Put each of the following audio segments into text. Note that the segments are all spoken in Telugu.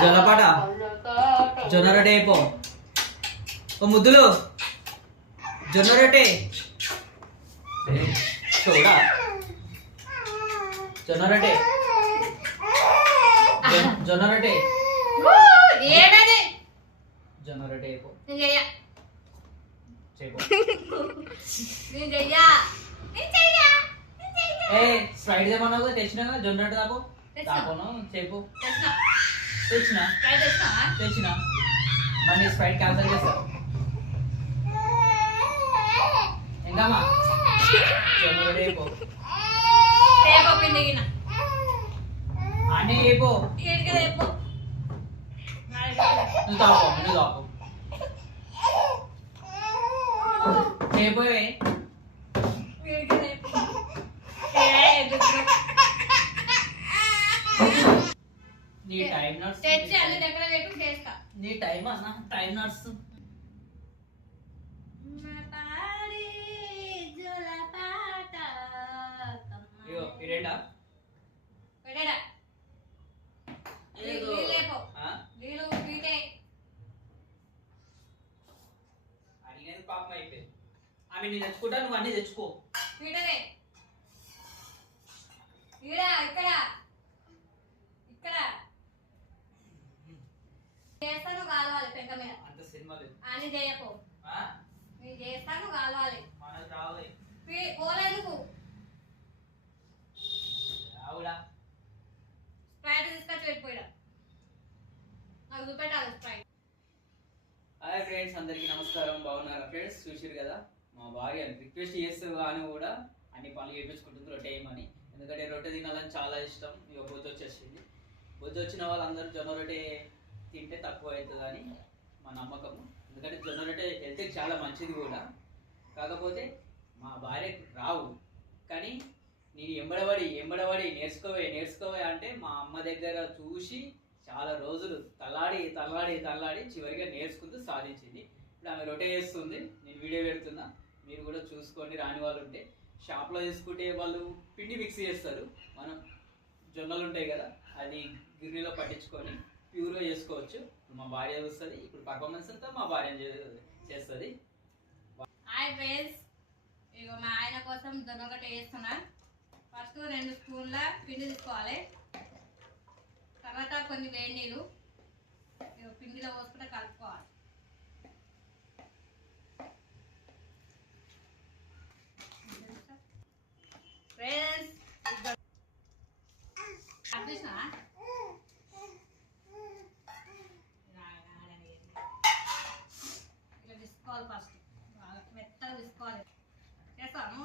జొన్నపాట జొన్న రొట్టె అయిపో ఓ ముద్దులు జొన్న రొట్టె చూడా జొన్న రొట్టె జొన్న రొట్టె జొన్న రొట్టె అయిపో ఏ స్ప్రైట్ ఏమన్నావు తెచ్చినా జొన్న రొట్టె తాపు తాపోను చెప్పు తెచ్చినా మరి స్ప్రైట్ క్యాన్సిల్ చేస్తావు ఎంకమ్మా జొన్న రొట్టె అయిపో అన్నీ అయిపో నువ్వు తాపు చేయపోయే నీ టైం నర్స్ తెచ్చి అన్ని దగ్గర పెట్టు చేస్తా నీ టైం అన్న టైం నర్స్ అయ్యో ఇరేడా పెడడా ఏదో లేపో నీళ్ళు పీటే అడిగేది పాపం అయిపోయింది ఆమె నేను తెచ్చుకుంటా నువ్వు అన్ని తెచ్చుకో పీటనే ఈడ ఇక్కడ ఇక్కడ చేస్తాను కాలవాలి పెంక మీద అంత సినిమా లేదు అని చేయపో నేను చేస్తాను కాలవాలి మనకు రావాలి పోలేదుకు రావుడా స్ప్రైట్ తీసుకొచ్చి పెట్టిపోయాడు నాకు చూపెట్టాలి స్ప్రైట్. హాయ్ ఫ్రెండ్స్, అందరికీ నమస్కారం. బాగున్నారా ఫ్రెండ్స్? చూసిరు కదా మా భార్య రిక్వెస్ట్ చేస్తూ కానీ కూడా అన్ని పనులు చేయించుకుంటుంది రొట్టె వేయమని. ఎందుకంటే రొట్టె తినాలని చాలా ఇష్టం. ఇక బొజ్జు వచ్చేసింది. బొజ్జు వచ్చిన వాళ్ళందరూ జొన్న రొట్టె తింటే తక్కువ అవుతుంది అని మా నమ్మకము. ఎందుకంటే జొన్న రొట్టె హెల్త్కి చాలా మంచిది కూడా. కాకపోతే మా భార్యకు రావు, కానీ నేను ఎంబడబడి నేర్చుకోవే అంటే మా అమ్మ దగ్గర చూసి చాలా రోజులు తల్లాడి చివరిగా నేర్చుకుంటూ సాధించింది. ఇప్పుడు ఆమె రొట్టె వేస్తుంది, నేను వీడియో పెడుతున్నా, మీరు కూడా చూసుకోండి. రాని వాళ్ళు ఉంటే షాప్లో తీసుకుంటే వాళ్ళు పిండి మిక్స్ చేస్తారు. మనం జొన్నలు ఉంటాయి కదా, అది గిన్నెలో పట్టించుకొని ప్యూర్గా చేసుకోవచ్చు. మా భార్య చూస్తుంది. ఇప్పుడు పర్ఫార్మెన్స్ అంతా మా భార్య చేస్తుంది. హాయ్ ఫ్రెండ్స్, ఇగో మా ఆయన కోసం జొన్న రొట్టె వేస్తున్నా. ఫస్ట్ 2 స్పూన్ల పిండి తీసుకోవాలి. తర్వాత కొన్ని వేడి నీళ్ళు పిండిలో పోసుకుంటే కలుపుకోవాలి. ఫ్రెండ్స్ ఇలా తీసుకోవాలి. ఫస్ట్ మెత్తగా తీసుకోవాలి. చేస్తాను.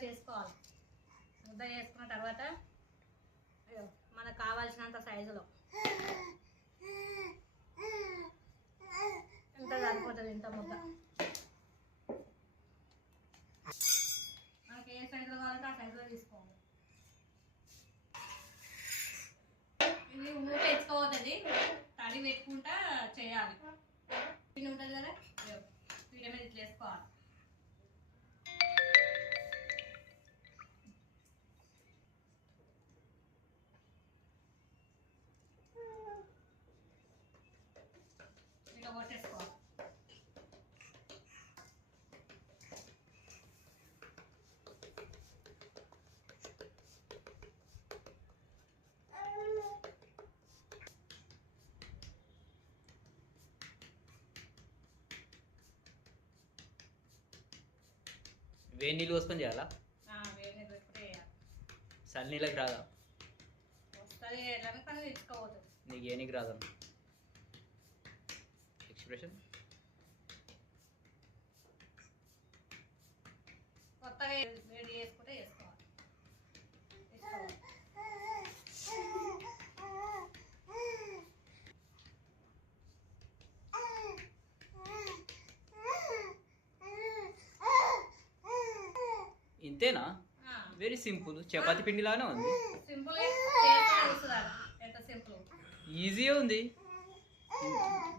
చేసుకోవాలి. ముద్ద చేసుకున్న తర్వాత మనకు కావాల్సినంత సైజులో ఎంత సరిపోతుంది, ఇంత ముద్ద మనకి ఏ సైజులో కావాలంటే ఆ సైజులో తీసుకోవాలి. ఇది ఊట తెచ్చుకోవద్దు, తడి పెట్టుకుంటా చేయాలి. పిండి ఉంటుంది కదా, పీట మీద ఇట్లా వేసుకోవాలి. ఇట్లా కొట్టేసుకోవాలి. వేడి నీళ్ళు పోసుకొని చేయాలా? వేడి నీళ్ళు పెట్టుకుంటే చేయాలి. చల్ల నీళ్ళకి రాదా? వస్తుంది, ఎట్లా పని తెచ్చుకోవద్దు. నీకు ఏనికి రాదమ్మా ఎక్స్ప్రెషన్. కొత్తగా వేడి చేసుకుంటే వేసుకోవాలి. ఇంతేనా? వెరీ సింపుల్, చపాతి పిండిలానే ఉంది. సింపుల్ ఎంత సింపుల్, ఈజీగా ఉంది.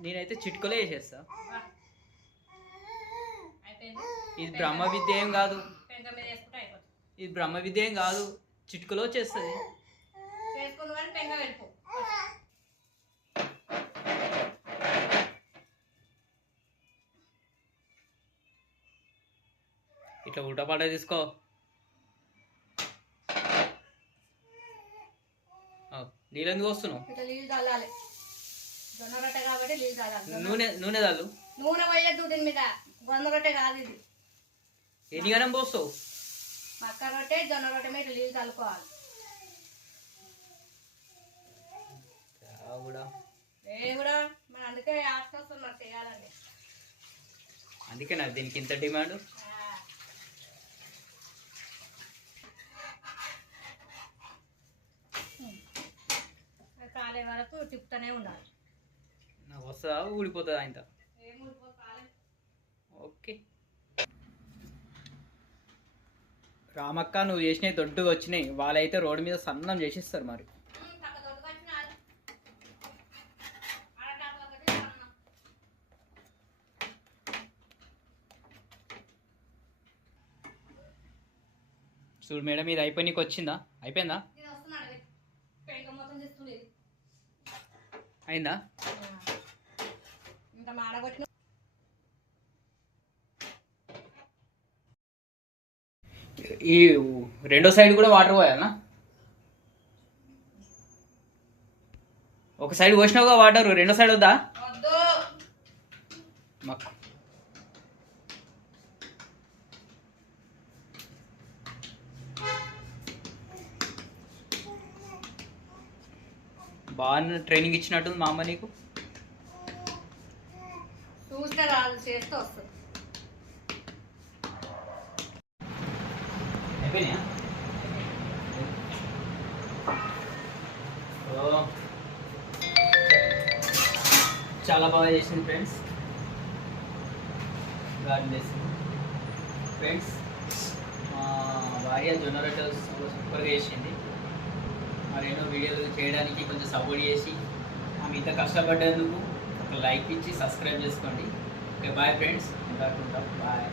నేనైతే చిట్కలే వేసేస్తా. అయిపోయింది. ఇది బ్రహ్మ విద్య ఏం కాదు, పెంక మీద వేసుకుంటే అయిపోతుంది. ఇది బ్రహ్మ విద్య ఏం కాదు, చిట్కలో వచ్చేస్తుంది. చేసుకుంది కానీ పెంక వెళ్ళిపో. ఇట్లా ఉల్టా పాట తీసుకో. నీళ్ళు ఎందుకు వస్తున్నావు? ఇట్లా నీళ్ళు చల్లాలి, జొన్న రొట్టె కాబట్టి నీళ్ళు చల్లాలి. నూనె చల్లు. నూనె పోయలేదు దీని మీద, జొన్న రొట్టె కాదు ఇది. ఎన్ని గనం పోస్తావు? మక్క రొట్టె జొన్న రొట్టె మీద నీళ్ళు చల్లుకోవాలి. కూడా మన అందుకే ఆస్తున్నారు చేయాలండి. అందుకే నాకు దీనికి ఇంత డిమాండ్. కాలే వరకు తిప్పుతూనే ఉండాలి. నాకు వస్తుందా ఊడిపోతుందా ఇంత? ఏం ఊడిపోతాలి. ఓకే రామక్క, నువ్వు చేసినవి దొడ్డుగా వచ్చినాయి, వాళ్ళైతే రోడ్డు మీద సన్నం చేసిస్తారు. మరి చూడు మేడం, ఇది అయిపోయినకి వచ్చిందా? అయిపోయిందా? అయిందా? ఇంకా మాడగొట్టిన ఈ రెండో సైడ్ కూడా వాటర్ పోయాలనా? ఒక సైడ్ పోసినావుగా వాటర్, రెండో సైడ్ వద్దా? మాకు బాగా ట్రైనింగ్ ఇచ్చినట్టుంది మా అమ్మ నీకు. చూస్తే రాదు, చేస్తే వస్తుంది. అయిపోయినాయా? చాలా బాగా చేసింది ఫ్రెండ్స్, గార్డెన్ చేసింది ఫ్రెండ్స్. మా భార్య జొన్న రొట్టెలు సూపర్గా చేసింది. మరేనో వీడియోలు చేయడానికి కొంచెం సపోర్ట్ చేసి ఆమె ఇంత కష్టపడ్డందుకు ఒక లైక్ ఇచ్చి సబ్స్క్రైబ్ చేసుకోండి. ఓకే బాయ్ ఫ్రెండ్స్, ఉంటాం బాయ్.